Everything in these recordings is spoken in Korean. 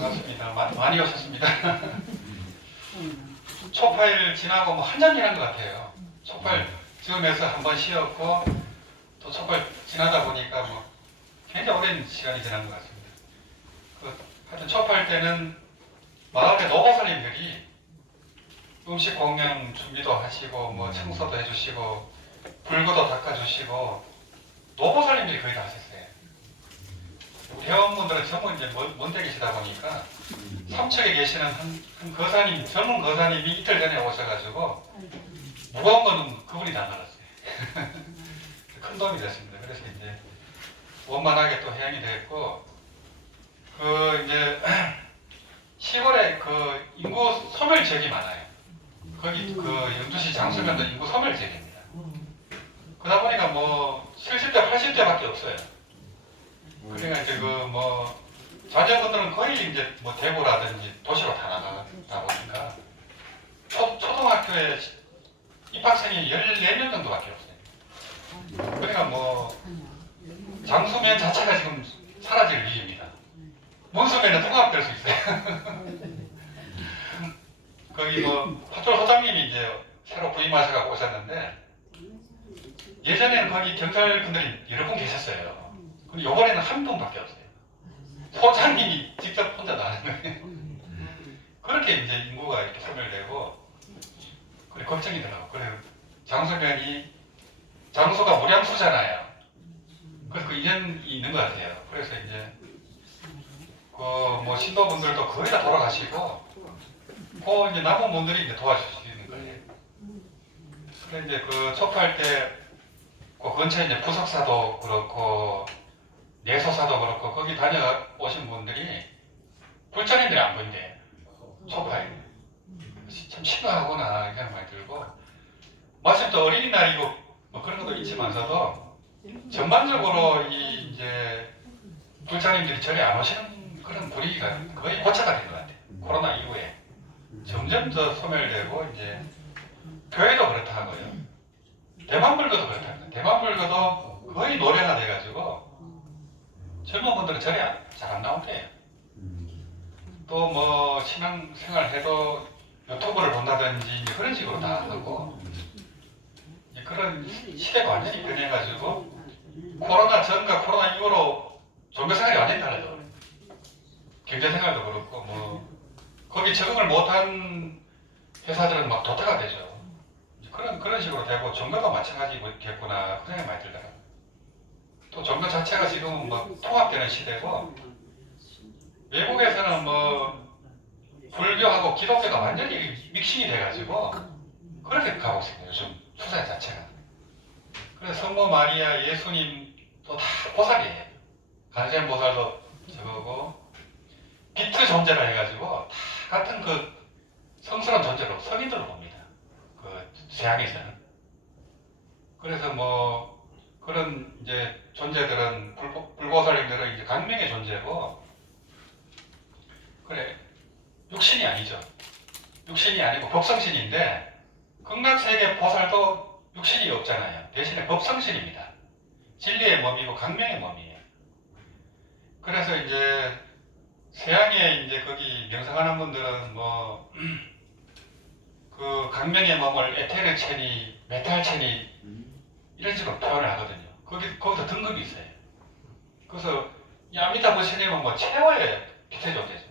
반갑습니다. 마- 많이 오셨습니다. 초파일 지나고 뭐 한참 지난 것 같아요. 초파일 지금에서 한 번 쉬었고 또 초파일 지나다 보니까 뭐 굉장히 오랜 시간이 지난 것 같습니다. 그 하여튼 초파일 때는 마을의 노보살님들이 음식 공양 준비도 하시고 뭐 청소도 해주시고 불구도 닦아주시고 노보살님들이 거의 다 하셨어요. 회원분들은 전부 이제 먼, 먼데 계시다 보니까 삼척에 계시는 한, 한 거사님, 젊은 거사님이 이틀 전에 오셔가지고 무거운 거는 그분이 다 나갔어요. 큰 도움이 됐습니다. 그래서 이제 원만하게 또 해양이 됐고 그 이제 시골에 그 인구 소멸 지역이 많아요. 거기 그 영주시 장수면도 인구 소멸 지역입니다. 그러다 보니까 뭐 70대, 80대밖에 없어요. 그러니까 이제 그뭐 자녀분들은 거의 이제 뭐 대구라든지 도시로 다 나가다 보니까 초, 초등학교에 입학생이 14명 정도밖에 없어요. 그러니까 뭐 장수면 자체가 지금 사라질 위기입니다. 문수면은 통합될 수 있어요. 거기 뭐 파출 소장님이 이제 새로 부임하셔서 오셨는데 예전에는 거기 경찰 분들이 여러 분 계셨어요. 근데 요번에는 한 분밖에 없어요. 소장님이 직접 혼자 나가는 거예요. 그렇게 이제 인구가 이렇게 소멸되고 그래 걱정이 더라고. 그래 장소면이 장소가 무량수잖아요. 그래서 그 인연이 있는 것 같아요. 그래서 이제 그뭐 신도분들도 거의 다 돌아가시고 그 이제 남은 분들이 이제 도와주시는 거예요. 그래 이제 그 촉파할 때 그 근처에 이제 부석사도 그렇고 내소사도 그렇고 거기 다녀오신 분들이 불자님들이 안 보인대요. 촉파에. 참 심각하구나 이런 생각이 들고 마침 또 어린이날이고 뭐 그런 것도 있지만서도 전반적으로 이 이제 불자님들이 절에 안 오시는 그런 분위기가 거의 된것 같아요. 코로나 이후에 점점 더 소멸되고 이제 교회도 그렇다고요. 대만 불교도 그렇다고요. 대만 불교도 거의 노래가 돼가지고 젊은 분들은 절에 잘안 나온대요. 또 뭐 신앙생활 해도 유튜브를 본다든지 그런 식으로 다 하고 그런 시대가 완전히 변해가지고 코로나 전과 코로나 이후로 종교 생활이 완전히 달라져. 경제 생활도 그렇고 뭐 거기 적응을 못한 회사들은 막 도태가 되죠. 그런 그런 식으로 되고 종교도 마찬가지겠구나 그 생각이 많이 들더라고요. 또 종교 자체가 지금은 뭐 통합되는 시대고 외국에서는 뭐 불교하고 기독교가 완전히 믹싱이 돼가지고 그렇게 가고 있습니다. 요즘 추세 자체가. 그래서 성모 마리아, 예수님 또다 보살이에요. 간센 보살도 저거고 비트 존재라 해가지고 다 같은 그 성스러운 존재로 성인들로 봅니다. 그 세상에서는. 그래서 뭐 그런 이제 존재들은 불보, 불보살님들은 이제 강명의 존재고 그래 육신이 아니죠. 육신이 아니고 법성신인데 극락세계 보살도 육신이 없잖아요. 대신에 법성신입니다. 진리의 몸이고 강명의 몸이에요. 그래서 이제 세상에 이제 거기 명상하는 분들은 뭐 그 강명의 몸을 에테르 체니, 메탈 체니 이런 식으로 표현을 하거든요. 거기 거기서 등급이 있어요. 그래서 이 아미타부 스님은 뭐 최고의 빛의 존재죠.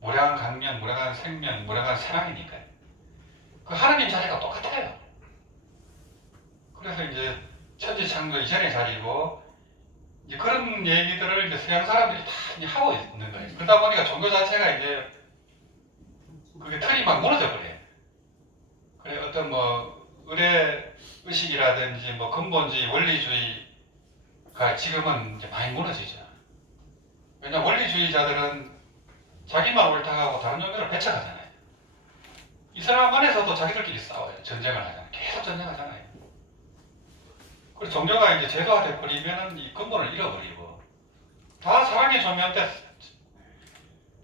무량한 강명, 무량한 생명, 무량한 사랑이니까요. 그 하나님 자리가 똑같아요. 그래서 이제 천지 창조 이전의 자리고 이제 그런 얘기들을 이제 서양 사람들이 다 이제 하고 있는 거예요. 그러다 보니까 종교 자체가 이제 그게 틀이 막 무너져 버려요. 그래 어떤 뭐 의례 의식이라든지 뭐 근본주의, 원리주의가 지금은 이제 많이 무너지죠. 왜냐 원리주의자들은 자기만 옳다고 다른 종교를 배척하잖아요. 이슬람 안에서도 자기들끼리 싸워요. 전쟁을 하잖아요. 계속 전쟁하잖아요. 그리고 종교가 이제 제도화돼 버리면은 이 근본을 잃어버리고 다 사랑의 조명 때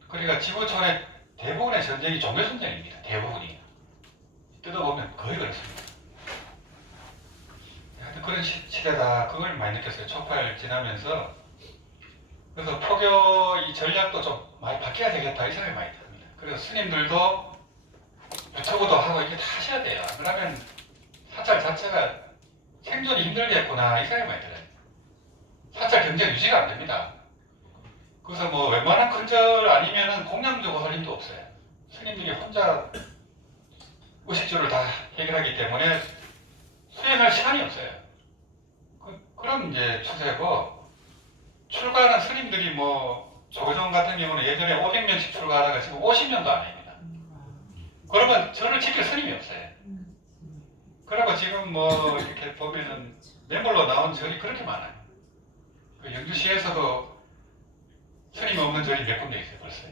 그러니까 지구촌의 대부분의 전쟁이 종교 전쟁입니다. 대부분이 뜯어보면 거의 그렇습니다. 그런 시, 시대다 그걸 많이 느꼈어요. 촉발 지나면서 그래서 포교 이 전략도 좀 많이 바뀌어야 되겠다 이 생각이 많이 듭니다. 그래서 스님들도 유튜브도 하고 이게 다 하셔야 돼요. 그러면 사찰 자체가 생존이 힘들겠구나 이 생각이 많이 들어요. 사찰 경제 유지가 안 됩니다. 그래서 뭐 웬만한 큰절 아니면은 할 힘도 없어요. 스님들이 혼자 의식주를 다 해결하기 때문에 수행할 시간이 없어요. 그, 그런 이제 추세고 출가하는 스님들이 뭐 조정 같은 경우는 예전에 500명씩 출가하다가 지금 50명도 안 합니다. 그러면 저를 지킬 스님이 없어요. 그리고 지금 뭐 이렇게 보면은 매물로 나온 절이 그렇게 많아요. 그 영주시에서도 스님 없는 절이 몇 군데 있어요 벌써.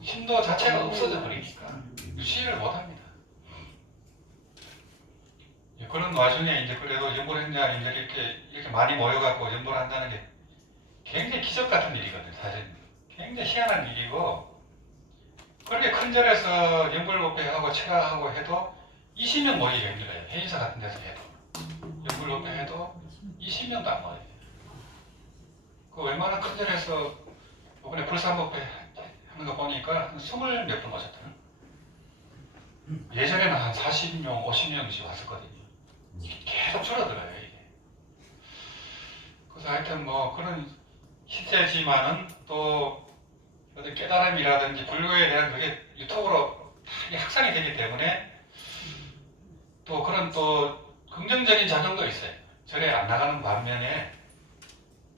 신도 자체가 없어져 버리니까 유지를 못합니다. 예, 그런 와중에 이제 그래도 연불행자님들이 이렇게 이렇게 많이 모여갖고 연불 한다는 게 굉장히 기적 같은 일이거든요. 사실 굉장히 희한한 일이고 그렇게 큰 절에서 연불법회하고 체가하고 해도 20명 모이기가 힘들어요. 회의사 같은 데서 해도 연불법회 해도 20명도 안 모여요. 그 웬만한 큰 절에서 이번에 불산법회 하는 거 보니까 한 20몇 분 오셨더라고요. 예전에는 한 40명, 50명씩 왔었거든요. 계속 줄어들어요, 이게. 그래서 하여튼 뭐 그런 시대지만은 또 어떤 깨달음이라든지 불교에 대한 그게 유튜브로 다 확산이 되기 때문에 또 그런 또 긍정적인 작용도 있어요. 절에 안 나가는 반면에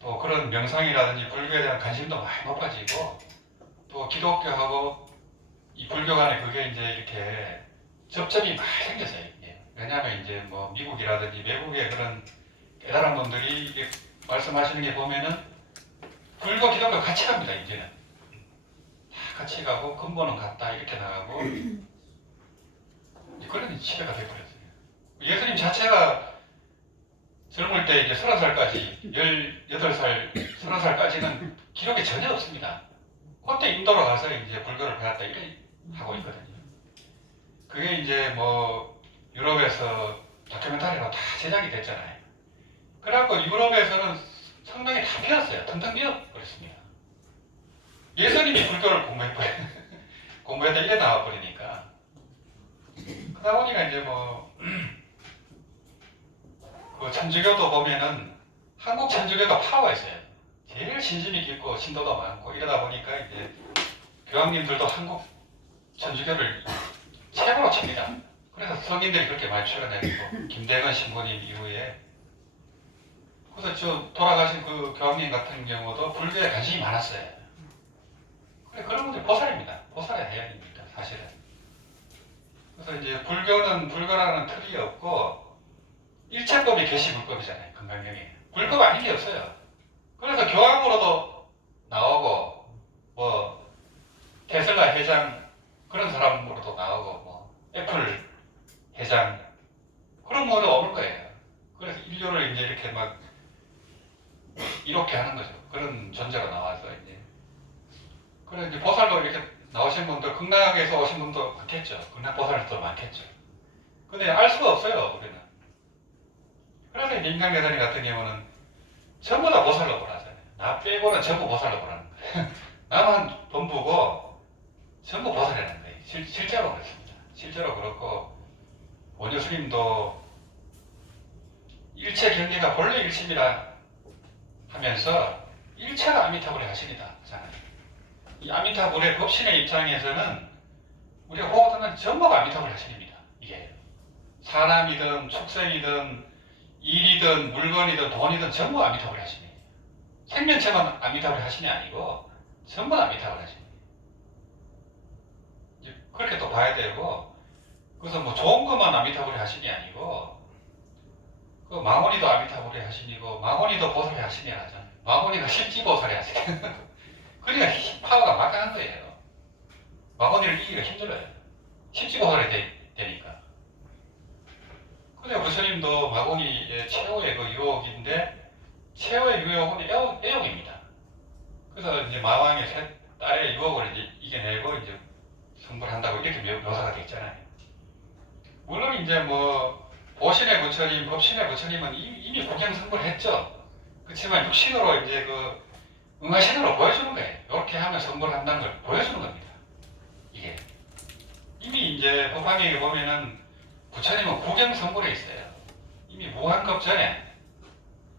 또 그런 명상이라든지 불교에 대한 관심도 많이 높아지고 또 기독교하고 이 불교 간에 그게 이제 이렇게 접점이 많이 생겼어요. 왜냐하면 이제 뭐 미국이라든지 외국의 그런 깨달은 분들이 이게 말씀하시는 게 보면은 불교 기독교 같이 갑니다. 이제는 다 같이 가고 근본은 같다 이렇게 나가고 그런 시대가 돼버렸어요. 예수님 자체가 젊을 때 이제 서른 살까지 18살, 서른 살까지는 기록이 전혀 없습니다. 그때 인도로 가서 이제 불교를 배웠다 이래 하고 있거든요. 그게 이제 뭐 유럽에서 다큐멘터리로 다 제작이 됐잖아요. 그래갖고 유럽에서는 성당이 다 비었어요. 텅텅 비어버렸습니다. 예수님이 불교를 공부했고요. 공부했다 이래 나와버리니까. 그러다 보니까 이제 뭐, 그 천주교도 보면은 한국 천주교가 파워가 있어요. 제일 신심이 깊고 신도도 많고 이러다 보니까 이제 교황님들도 한국 천주교를 최고로 칩니다. 그래서 성인들이 그렇게 많이 출연했고 김대건 신부님 이후에 그래서 저 돌아가신 그 교황님 같은 경우도 불교에 관심이 많았어요. 그래 그런 분들 보살입니다. 보살의 대안입니다. 사실은. 그래서 이제 불교는 불교라는 틀이 없고 일체법이 계시불법이잖아요. 건강경에 불법 아닌 게 없어요. 그래서 교황으로도 나오고 뭐 테슬라 회장 그런 사람으로도 나오고 뭐 애플 회장 그런 모두 없을 거예요. 그래서 인류를 이제 이렇게 막 이렇게 하는 거죠. 그런 존재가 나와서 이제 그래 이제 보살도 이렇게 나오신 분들 극락에서 오신 분도 많겠죠. 극락 보살도 많겠죠. 근데 알 수가 없어요 우리는. 그래서 이제 인간대사님 같은 경우는 전부 다 보살로 보라잖아요. 나 빼고는 전부 보살로 보라는 거예요. 나만 범부고 전부 보살이라는 거예요. 실, 실제로 그렇습니다. 실제로 그렇고 원효 스님도 일체 경계가 본래 일체이라 하면서 일체가 아미타불의 하신이다 하잖아요. 이 아미타불의 법신의 입장에서는 우리 호흡하는 전부가 아미타불의 하신입니다. 이게 축생이든 일이든 물건이든 돈이든 전부 아미타불의 하신이에요. 생명체만 아미타불의 하신이 아니고 전부 아미타불의 하신. 이제 그렇게 또 봐야 되고 그래서 뭐 좋은 것만 아미타불의 하신이 아니고 그 망원이도 아미타불의 하신이고 망원이도 보살의 하신이 하잖아요. 망원이가 십지보살의 하신. 그러니까 힘- 파워가 막강한 거예요. 망원이를 이기기가 힘들어요. 십지보살이 되, 되니까. 근데 부처님도 마곤이의 최후의 그 유혹인데 최후의 유혹은 애용, 애용입니다. 그래서 이제 마왕의 세 딸의 유혹을 이제 이겨내고 이제 성불한다고 이렇게 묘- 묘사가 되어 있잖아요. 물론 이제 뭐 보신의 부처님, 법신의 부처님은 이- 이미 국경 성불했죠. 그렇지만 육신으로 이제 그 응하신으로 보여주는 거예요. 이렇게 하면 성불을 한다는 걸 보여주는 겁니다. 이게 이미 이제 법화경에 보면은 부처님은 구경 성불에 있어요. 이미 무한급 전에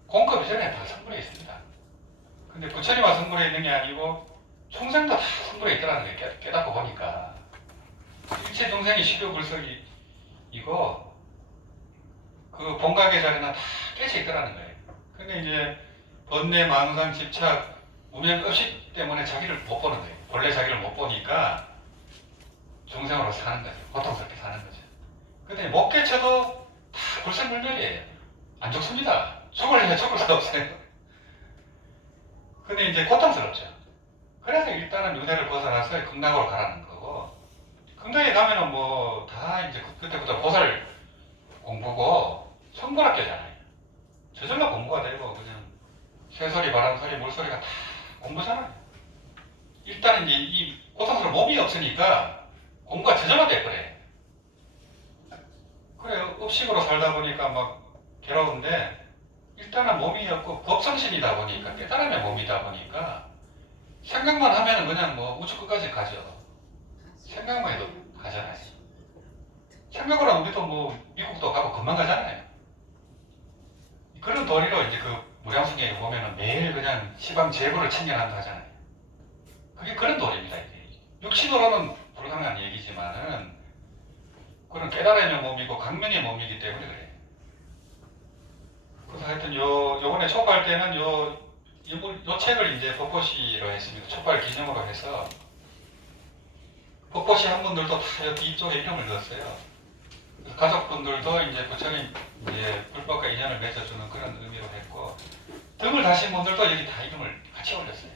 공급 전에 다 성불에 있습니다. 근데 부처님만 성불에 있는 게 아니고 총생도 다 성불에 있더라는 걸 깨- 깨닫고 보니까 일체 중생이 시교불석이 이거 그 본각의 자리는 다 깨져 있더라는 거예요. 근데 이제 번뇌, 망상, 집착, 우면, 의식 때문에 자기를 못 보는 거예요. 본래 자기를 못 보니까 중생으로 사는 거죠. 고통스럽게 사는 거죠. 근데 못 깨쳐도 다 불생불멸이에요. 안 죽습니다. 죽을래 죽을 수 없어요. 근데 이제 고통스럽죠. 그래서 일단은 유대를 벗어나서 극락으로 가라는 거고 극락에 가면은 뭐 다 이제 그- 그때부터 보살 공부고 성불학교잖아요. 저절로 공부가 되고 그냥 새소리, 바람소리, 물소리가 다 공부잖아요. 일단은 이제 이 고통스러운 몸이 없으니까 공부가 저절로 돼버려요. 그래요. 업식으로 살다 보니까 막 괴로운데 일단은 몸이 없고 법성신이다 보니까 깨달음의 몸이다 보니까 생각만 하면은 그냥 뭐 우주 끝까지 가죠. 생각만 해도 가잖아요. 하면 우리도 뭐 미국도 가고 금방 가잖아요. 그런 도리로 이제 그 무량승에 보면은 매일 그냥 시방 제부를 챙겨난다 하잖아요. 그게 그런 도리입니다. 이게. 육신으로는 불가능한 얘기지만은 그런 깨달음의 몸이고 강명의 몸이기 때문에 그래요. 그래서 하여튼 요 요번에 촉발 때는 요, 요, 요 책을 이제 법보시로 했습니다. 촉발 기념으로 해서 법보시 한 분들도 다 여기 이쪽에 이름을 넣었어요. 가족분들도 이제 부처님 이제 불법과 인연을 맺어주는 그런 의미로 했고 등을 다신 분들도 여기 다 이름을 같이 올렸어요.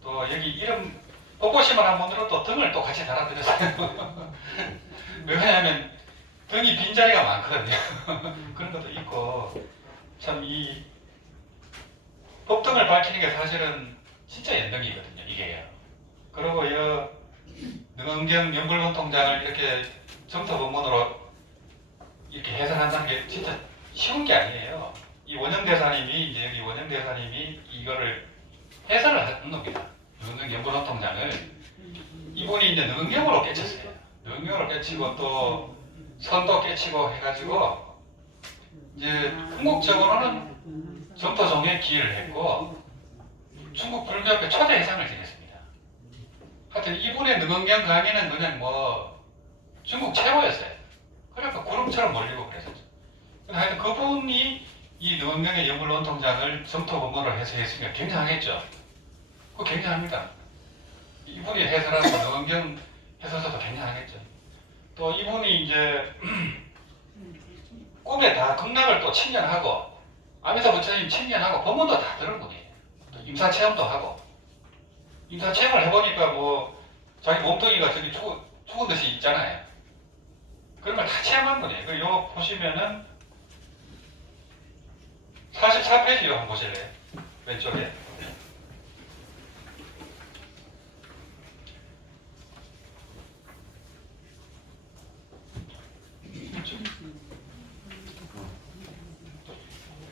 또 여기 이름 법보시만 한 분들은 또 등을 또 같이 달아드렸어요. 왜냐하면 등이 빈자리가 많거든요. 그런 것도 있고 참 이 법등을 밝히는 게 사실은 진짜 연등이거든요. 이게요. 그리고 이 능은경 연불원 통장을 이렇게 정토 본문으로 이렇게 해석한다는 게 진짜 쉬운 게 아니에요. 이 원영 대사님이 이제 여기 원영 대사님이 이거를 해설을 하는 겁니다. 능은경 연불원 통장을 이분이 이제 능은경으로 깨쳤어요. 능은경으로 깨치고 또 선도 깨치고 해가지고 이제 궁극적으로는 정토 종에 기여를 했고 중국 불교협회 초대 회장을 지냈습니다. 하여튼 이분의 능은경 강의는 그냥 뭐 중국 최고였어요. 그러니까 구름처럼 몰리고 그랬었죠. 하여튼 그분이 이 능은경의 연불원 통장을 정토 본문으로 해석했으면 굉장하겠죠. 그거 굉장합니다. 이분이 해설하는 능은경 해설서도 굉장하겠죠. 또 이분이 이제 꿈에 다 극락을 또 청년하고 아미타 부처님 청년하고 법문도 다 들은 분이에요. 또 임사 체험도 하고 임사 체험을 해보니까 뭐 자기 몸뚱이가 저기 죽은, 죽은 듯이 있잖아요. 그런 걸 다 체험한 분이에요. 그리고 요 보시면은 44페이지요 한번 보실래요? 왼쪽에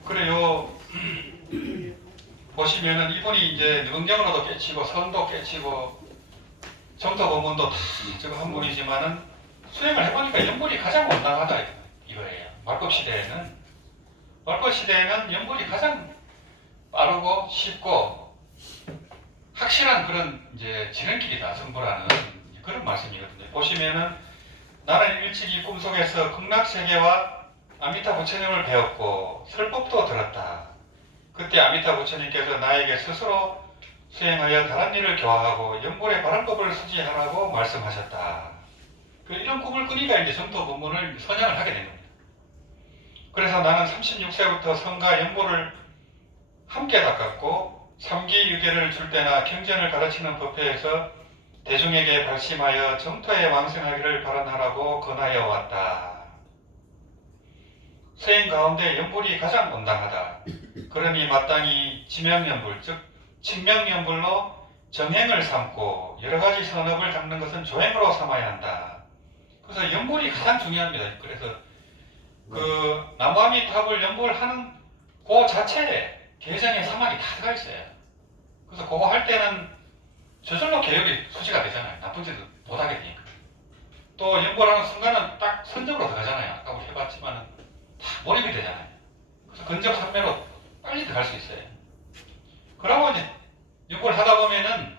그래요. 보시면은 이분이 이제 능경으로도 깨치고 선도 깨치고 정도 본문도 다 저거 한 분이지만은 수행을 해보니까 연불이 가장 원당하다 이거예요. 말법 시대에는 말법 시대에는 연불이 가장 빠르고 쉽고 확실한 그런 이제 지름길이다 성불하는 그런 말씀이거든요. 보시면은 나는 일찍이 꿈속에서 극락 세계와 아미타 부처님을 배웠고 설법도 들었다. 그때 아미타 부처님께서 나에게 스스로 수행하여 다른 일을 교화하고 연불의 바람법을 수지하라고 말씀하셨다. 그 이런 꿈을 꾸니까 이제 정토 본문을 선양을 하게 된 겁니다. 그래서 나는 36세부터 성과 연불을 함께 닦았고 삼기 유계를 줄 때나 경전을 가르치는 법회에서 대중에게 발심하여 정토에 왕생하기를 바라나라고 권하여 왔다. 수행 가운데 연불이 가장 온당하다. 그러니 마땅히 지명연불, 즉 친명연불로 정행을 삼고 여러 가지 선업을 닦는 것은 조행으로 삼아야 한다. 그래서 연불이 가장 중요합니다. 그래서 그 나무아미 탑을 연불하는 그 자체에 개정의 사막이 다 들어가 있어요. 그래서 그거 할 때는 저절로 개혁이 수지가 되잖아요. 나쁜 짓을 못 하게 되니까. 또 연구를 하는 순간은 딱 선정으로 들어가잖아요. 아까 우리 해봤지만은 다 몰입이 되잖아요. 그래서 근접 판매로 빨리 들어갈 수 있어요. 그러고 이제 연구를 하다 보면은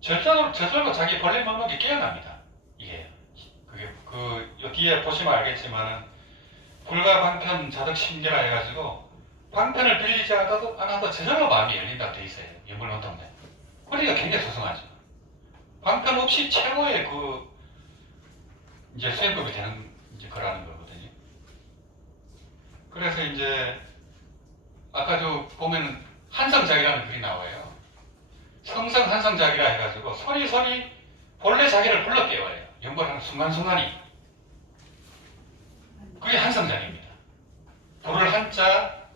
저절로, 저절로 자기 벌레 목록이 깨어납니다. 이게. 그게, 그, 여기에 보시면 알겠지만은 불가 방편 자덕 심계라 해가지고 방편을 빌리지 않아도, 않아도 저절로 마음이 열린다고 돼 있어요. 연구를 못하면. 그러니까 굉장히 소성하죠. 방편 없이 최고의 그, 이제 수행법이 되는 이제 거라는 거거든요. 그래서 이제, 아까 저 보면은 한성작이라는 글이 나와요. 성성 한성작이라 해가지고 소리 소리 본래 자기를 불러 깨워요. 연구를 하는 순간순간이. 그게 한성작입니다. 불을 한자,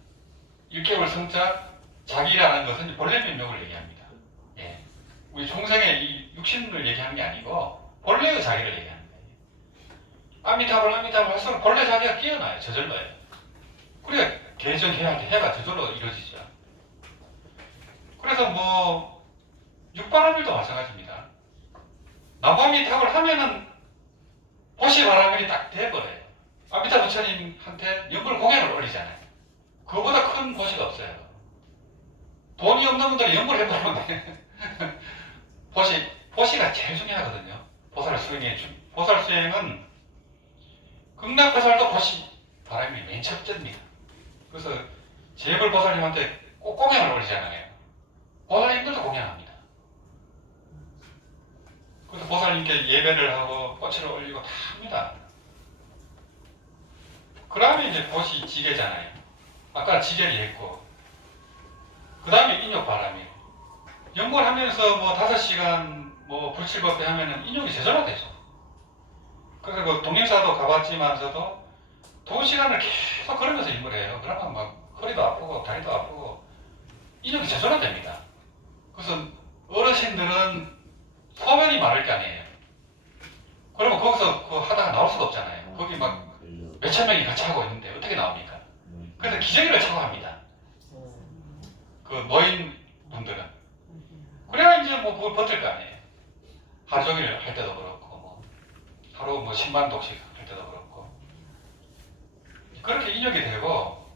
일개월 성자, 자기라는 것은 본래 면목을 얘기합니다. 예. 우리 종생의 이 육신을 얘기하는 게 아니고 본래의 자기를 얘기하는 거예요. 아미타불 아미타불 할수록 본래 자기가 깨어나요. 저절로요. 그래야 개정해야 할때 해가 저절로 이루어지죠. 그래서 뭐 육바라밀도 마찬가지입니다. 나무아미탑을 하면은 보시 바라밀이 딱 돼버려요. 아미타 부처님한테 연불 공연을 올리잖아요. 그거보다 큰 보시가 없어요. 돈이 없는 분들은 연불 해보면 돼. 보시, 보시가 제일 중요하거든요. 보살 수행의 중, 보살 수행은 극락보살도 보시 바람이 맨 첫째입니다. 그래서 제불 보살님한테 꼭 공연을 올리잖아요. 보살님들도 공연합니다. 그래서 보살님께 예배를 하고 꽃을 올리고 다 합니다. 그 다음에 이제 보시 지게잖아요. 아까 지게를 했고, 그 다음에 인욕 바람이. 연구를 하면서 뭐 다섯 시간 뭐 불칠법대 하면은 인욕이 제절로 되죠. 그래서 그 동림사도 가봤지만서도 두 시간을 계속 걸으면서 연구를 해요. 그러면 막 허리도 아프고 다리도 아프고 인욕이 제절로 됩니다. 그래서 어르신들은 소변이 마를 게 아니에요. 그러면 거기서 그 하다가 나올 수가 없잖아요. 거기 막 몇천 명이 같이 하고 있는데 어떻게 나옵니까? 그래서 기저귀를 차고 합니다. 그 노인 분들은. 그래야 이제 뭐 그걸 버틸 거 아니에요. 하루 종일 할 때도 그렇고, 뭐 하루 뭐 10만 독씩. 그렇게 인력이 되고,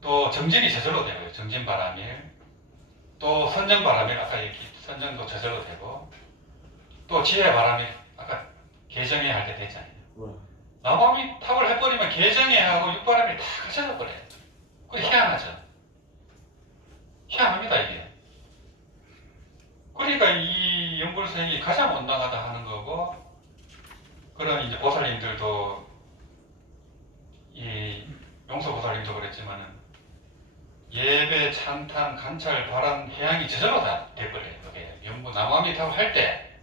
또 정진이 저절로 되고요. 정진 바람일. 또 선정 바람일, 아까 얘기, 선정도 저절로 되고, 또 지혜 바람일, 아까 개정회 할때 됐잖아요. 나무함이 탑을 해버리면 개정회하고 육바람이 다 가져가 버려요. 그게 희한하죠. 희한합니다, 이게. 그러니까 이 연불생이 가장 온당하다 하는 거고, 그런 이제 보살님들도, 이 용서 보살님도 그랬지만은, 예배, 찬탄, 관찰, 바람, 해양이 저절로 다 돼버려요. 그게 연부 나무함이 탑을 할 때,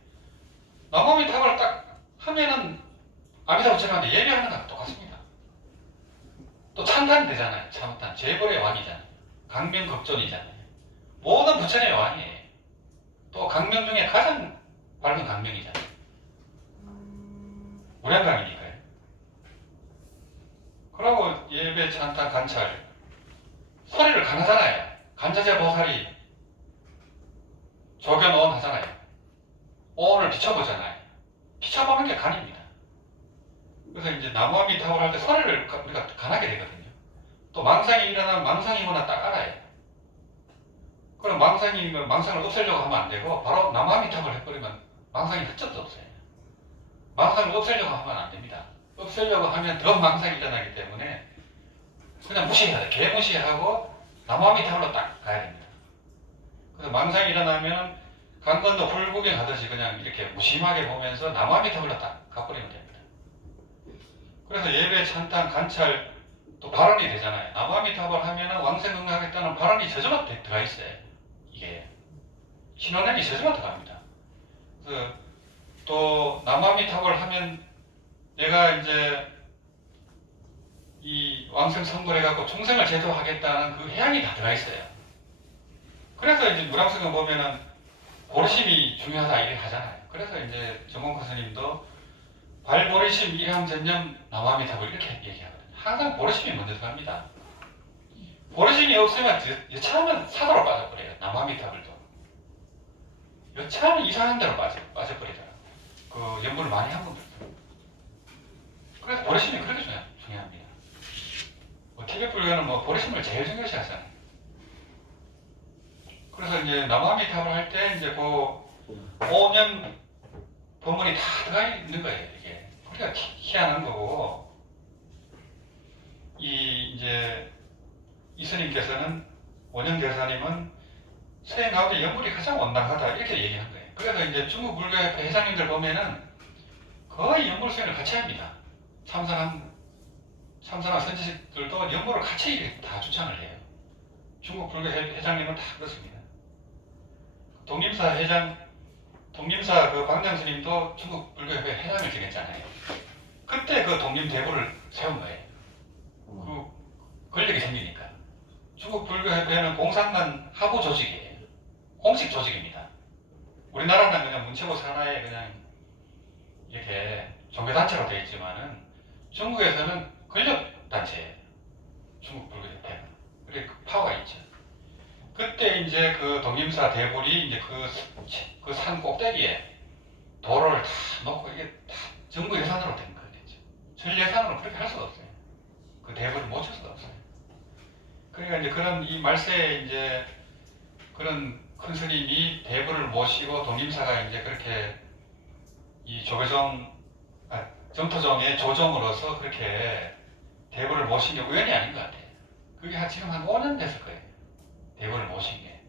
나무함이 탑을 딱 하면은 아미사 부처님한테 예배하는 거랑 똑같습니다. 또 찬탄이 되잖아요. 찬탄. 재벌의 왕이잖아요. 강명극존이잖아요. 모든 부처님의 왕이에요. 또 강명 중에 가장 밝은 강명이잖아요. 무량강이니까요. 그러고 예배, 찬탄, 관찰 소리를 강하잖아요. 간자재 보살이 조견온 하잖아요. 오온을 비춰보잖아요. 비춰보는 게 간입니다. 그래서 이제 나무아미 탑을 할때 소리를 가- 우리가 간하게 되거든요. 또 망상이 일어나면 망상이구나 딱 알아요. 그럼 망상이 망상을 없애려고 하면 안 되고 바로 나무아미 탑을 해버리면 망상이 흠쩍도 없어요. 망상을 없애려고 하면 안 됩니다. 없애려고 하면 더 망상이 일어나기 때문에 그냥 무시해야 돼. 개 무시하고 나무아미 탑으로 딱 가야 됩니다. 그래서 망상이 일어나면 강건도 불구경 하듯이 그냥 이렇게 무심하게 보면서 탑으로 딱 가버리면 됩니다. 그래서 예배, 찬탄, 관찰 또 발언이 되잖아요. 나무아미탑을 하면은 왕생응하겠다는 발언이 저절로 돼- 들어가 있어요. 이게 신혼행이 저절로 들어갑니다. 그래서 또 나무아미탑을 하면 내가 이제 이 왕생 선고를 해갖고 총생을 제도하겠다는 그 해양이 다 들어가 있어요. 그래서 이제 무량성을 보면은 고르심이 중요하다 이렇게 하잖아요. 그래서 이제 정공커 스님도 발보리심 일함 전념 나와미탑을 이렇게 얘기하거든요. 항상 보리심이 먼저 들어갑니다. 보르신이 없으면 여- 여차하면 사도로 빠져버려요. 남아미타불도. 여차하면 이상한 데로 빠져, 빠져버리더라고요. 그 연구를 많이 한 분들. 그래서 보르신이 그렇게 중요, 중요합니다. 뭐 티베 불교는 뭐 보르신을 제일 중요시 하잖아요. 그래서 이제 남아미 탑을 할 때 이제 그 5년 법문이 다 들어가 있는 거예요, 이게. 그러니까 희- 희한한 거고, 이, 이제, 이스님께서는, 원영 대사님은 수행 가운데 연불이 가장 원당하다, 이렇게 얘기한 거예요. 그래서 이제 중국 불교협회 회장님들 보면은 거의 연불 수행을 같이 합니다. 참선한, 참선한 선지식들도 연불을 같이 다 추천을 해요. 중국 불교 회- 회장님은 다 그렇습니다. 독립사 회장, 독립사 그 방장스님도 중국 불교협회 회장을 지냈잖아요. 그때 그 독립 대부를 세운 거예요. 그 권력이 생기니까. 중국 불교협회는 공산당 하부 조직이에요. 공식 조직입니다. 우리나라는 그냥 문체부 산하에 그냥 이렇게 종교단체로 되어 있지만은 중국에서는 권력단체예요. 중국 불교협회는. 그래 그 파워가 있죠. 그때 이제 그 독립사 대불이 이제 그산 꼭대기에 도로를 다 놓고 이게 다 정부 예산으로 된 거겠죠. 전 예산으로 그렇게 할 수가 없어요. 그 대부를 못칠 수가 없어요. 그러니까 이제 그런 이 말세에 이제 그런 큰 스님이 대부를 모시고 독립사가 이제 그렇게 이 조계종 아, 정토종의 조종으로서 그렇게 대부를 모신 게 우연이 아닌 것 같아요. 그게 한 지금 한 5년 됐을 거예요. 대부를 모신 게.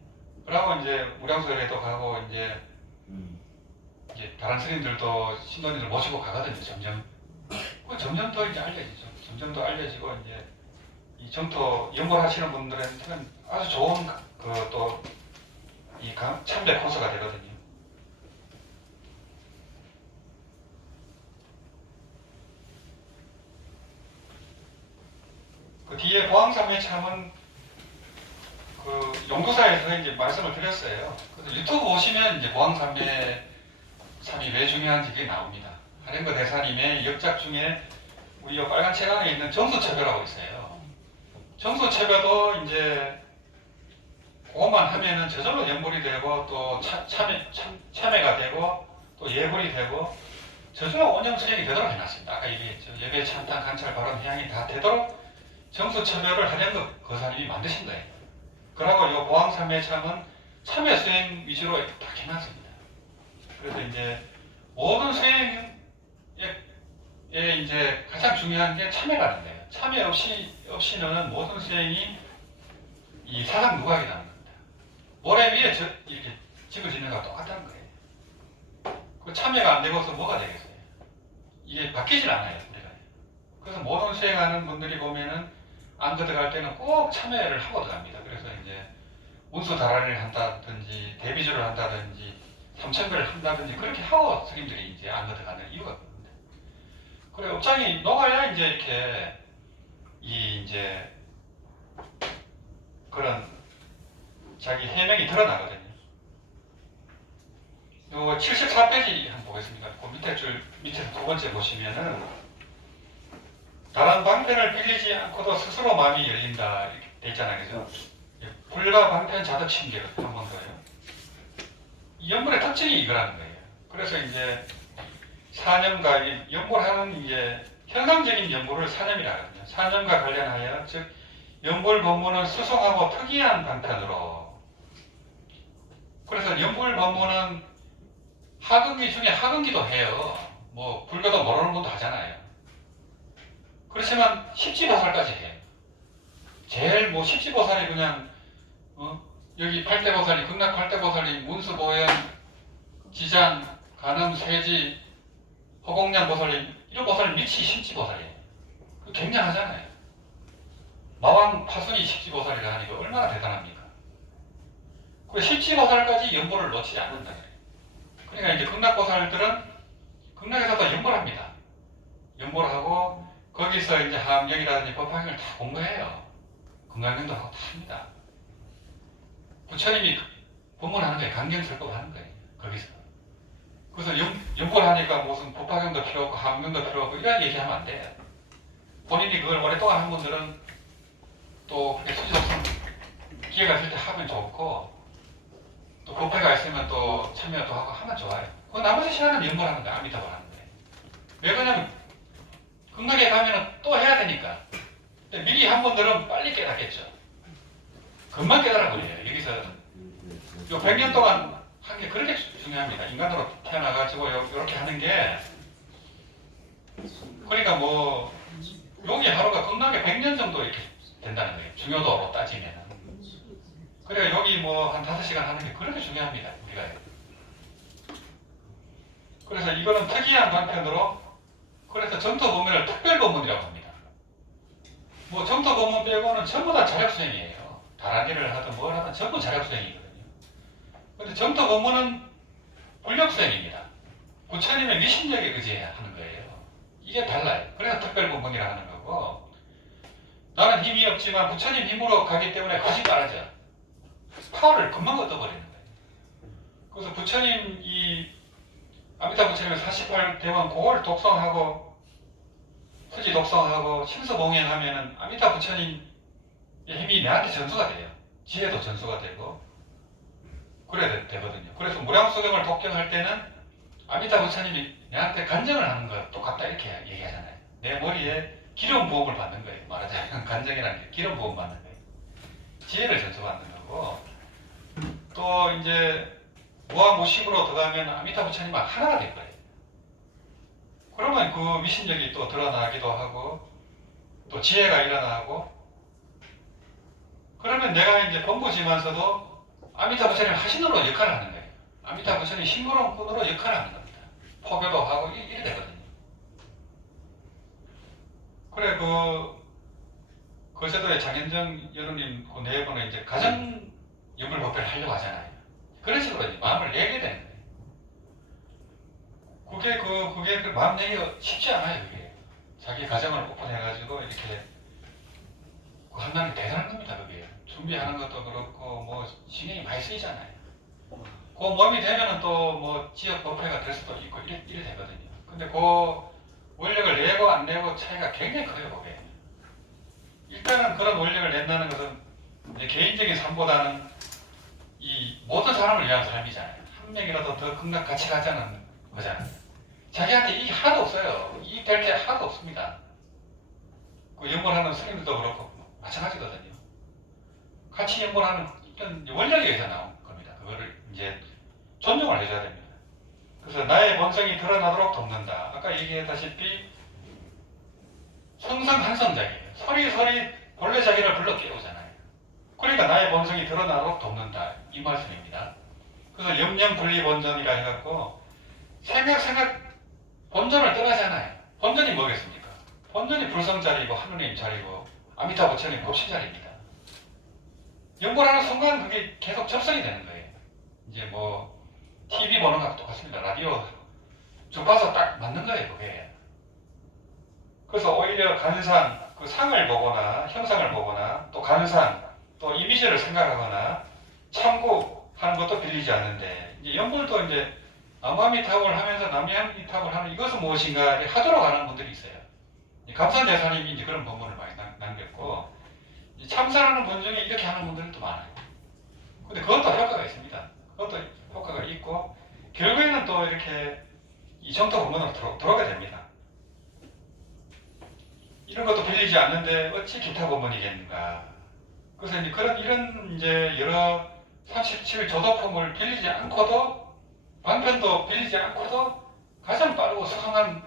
그러고 이제 무량소에도 가고 이제 이제 다른 스님들도 신도님들 모시고 가거든요. 점점. 그 점점 더 이제 알려지죠. 점점 더 알려지고 이제 이 정토 연구하시는 분들한테는 아주 좋은 그 또 이 참배 코스가 되거든요. 그 뒤에 보항삼의 참은 그 용도사에서 이제 말씀을 드렸어요. 그래서 유튜브 보시면 이제 보항삼의 참이 왜 중요한지 그게 나옵니다. 하령거 대사님의 역작 중에 우리 요 빨간 책 안에 있는 정수체배라고 있어요. 정수체배도 이제 그것만 하면은 저절로 연불이 되고 또 참, 참회, 참, 참회가 되고 또 예불이 되고 저절로 원형 수행이 되도록 해놨습니다. 아까 얘기했죠. 예배 참탄 관찰 발언 향이 다 되도록 정수체배를 하령거 거사님이 만드신 거예요. 그러고 이 보항삼회 참은 참회 수행 위주로 딱 해놨습니다. 그래서 이제 모든 수행에 에 이제 가장 중요한 게 참회라는 거예요. 참회 없이 없이는 모든 수행이 이 사상 누각이라는 겁니다. 모래 위에 저, 이렇게 집어지는 거와 똑같다는 거예요. 그 참회가 안 되고서 뭐가 되겠어요? 이게 바뀌질 않아요. 그래서 모든 수행하는 분들이 보면은 안 들어갈 때는 꼭 참회를 하고 들어갑니다. 그래서 이제 운수 다라를 한다든지 대비주를 한다든지 삼천배를 한다든지 그렇게 하고 스님들이 이제 안 들어가는 이유가 그겁니다. 그래 업장이 녹아야 이제 이렇게 이 이제 그런 자기 해명이 드러나거든요. 요 74페이지 한번 보겠습니다. 그 밑에 줄 밑에서 두 번째 보시면은 다른 방편을 빌리지 않고도 스스로 마음이 열린다 이렇게 돼 있잖아요, 그죠? 예, 불가 방편 자덕 신기를 한번 더요. 이 연불의 특징이 이거라는 거예요. 그래서 이제 사념과 이 연불하는 이제 현상적인 연불을 사념이라 하거든요. 사념과 관련하여 즉 연불 법문은 수성하고 특이한 방편으로 그래서 연불 법문은 하근기 중에 하근기도 해요. 뭐 불교도 모르는 분도 하잖아요. 그렇지만 십지보살까지 해요. 제일 뭐 십지보살이 그냥 어? 여기 팔대보살이 극락 팔대보살이 문수보현 지장 간음 세지 허공량 보살님 이런 보살님 밑이 십지보살이에요. 그 굉장하잖아요. 마왕 파순이 십지보살이라 하니까 얼마나 대단합니까? 그 십지보살까지 연보를 놓치지 않는다. 그러니까 이제 극락보살들은 극락에서도 연보를 합니다. 연보를 하고 거기서 이제 함경이라든지 법화경을 다 공부해요. 건강경도 하고 다 합니다. 부처님이 법문하는 거예요. 강경 설법 하는 거예요. 거기서. 그래서 연, 연구를 하니까 무슨 법화경도 필요 없고 함경도 필요 없고 이런 얘기하면 안 돼요. 본인이 그걸 오랫동안 한 분들은 또 그렇게 수지독성 기회가 있을 때 하면 좋고 또 법회가 있으면 또 참여도 하고 하면 좋아요. 그 나머지 시간은 연구하는 거야 아미타불 하는 거예요. 왜 그러냐면 극락에 가면은 또 해야 되니까. 미리 한 번 들으면 빨리 깨닫겠죠. 금방 깨달아버려요. 여기서 요 100년 동안 한 게 그렇게 주- 중요합니다. 인간으로 태어나가지고 요- 요렇게 하는 게 그러니까 뭐 여기 하루가 끝나게 100년 정도 이렇게 된다는 거예요. 중요도로 따지면. 그래 여기 뭐 한 5시간 하는 게 그렇게 중요합니다. 우리가. 그래서 이거는 특이한 방편으로 그래서 전투 법문을 특별 법문이라고 합니다. 뭐 전투 법문 빼고는 전부 다 자력 수행이에요. 다른 일을 하든 뭘 하든 전부 자력 수행이거든요. 근데 전투 법문은 불력 수행입니다. 부처님의 미신력에 의지해야 하는 거예요. 이게 달라요. 그래서 특별 법문이라 하는 거고 나는 힘이 없지만 부처님 힘으로 가기 때문에 거시 빠르죠. 파워를 금방 얻어버리는 거예요. 그래서 부처님 이 아미타 부처님의 48대원 그걸 독성하고 수지 독성하고 신수봉행하면은 아미타 부처님의 힘이 내한테 전수가 돼요. 지혜도 전수가 되고 그래야 되, 되거든요. 그래서 무량수경을 독경할 때는 아미타 부처님이 내한테 간정을 하는 거 똑같다 이렇게 얘기하잖아요. 내 머리에 기름 부음을 받는 거예요. 말하자면 간정이라는 게 기름 부음 받는 거예요. 지혜를 전수받는 거고 또 이제 무아무식으로 들어가면 아미타 부처님은 하나가 될 거예요. 그러면 그 미신력이 또 드러나기도 하고 또 지혜가 일어나고 그러면 내가 이제 본부지만서도 아미타 부처님 하신으로 역할을 하는 거예요. 아미타 부처님 신부론꾼으로 역할을 하는 겁니다. 포교도 하고 이- 이래 되거든요. 그래 그 거제도의 장현정 여론님 그 내분은 이제 가정 연물 법회를 하려고 하잖아요. 그런 식으로 이제 마음을 내게 되는 거예요. 그게 그 그게 그 마음 내기가 쉽지 않아요. 그게 자기 가정을 오픈해가지고 이렇게 그 한다는 게 대단한 겁니다. 그게 준비하는 것도 그렇고 뭐 신경이 많이 쓰이잖아요. 그 몸이 되면은 또 뭐 지역 법회가 될 수도 있고 이래, 이래 되거든요. 근데 그 원력을 내고 안 내고 차이가 굉장히 커요. 그게 일단은 그런 원력을 낸다는 것은 내 개인적인 삶보다는 이 모든 사람을 위한 삶이잖아요. 한 명이라도 더 극락 같이 가자는 거잖아요. 자기한테 이익이 하나도 없어요. 이익 될게 하나도 없습니다. 그 연구하는 스님들도 그렇고 마찬가지거든요. 같이 연구하는 일단 원력에 의해서 나온 겁니다. 그거를 이제 존중을 해줘야 됩니다. 그래서 나의 본성이 드러나도록 돕는다. 아까 얘기했다시피 성성 한성자이에요. 소리 소리 본래 자기를 불러 깨우잖아요. 그러니까 나의 본성이 드러나도록 돕는다. 이 말씀입니다. 그래서 염염분리 본전이라 해갖고 생각 생각 본전을 떠나잖아요. 본전이 뭐겠습니까? 본전이 불성 자리고 하느님 자리고 아미타 부처님 법신 자리입니다. 연구를 하는 순간 그게 계속 접선이 되는 거예요. 이제 뭐 TV 보는 거랑 똑같습니다. 라디오 주파수 딱 맞는 거예요, 그게. 그래서 오히려 간상, 그 상을 보거나 형상을 보거나 또 간상, 또 이미지를 생각하거나 참고하는 것도 빌리지 않는데 이제 연불도 이제 아마미탑을 하면서 남미미탑을 하는 이것은 무엇인가를 하도록 하는 분들이 있어요. 이 감산 대사님이 이제 그런 본문을 많이 남- 남겼고 이 참선하는 분 중에 이렇게 하는 분들도 많아요. 근데 그것도 효과가 있습니다. 그것도 효과가 있고 결국에는 또 이렇게 이 정토 본문으로 들어, 들어오게 됩니다. 이런 것도 빌리지 않는데 어찌 기타 본문이겠는가. 그래서 이제 그런 이런 이제 여러 37 조도품을 빌리지 않고도 방편도 빌리지 않고도 가장 빠르고 수상한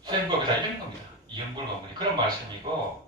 수행법이다 이런 겁니다. 이연불 법문이 그런 말씀이고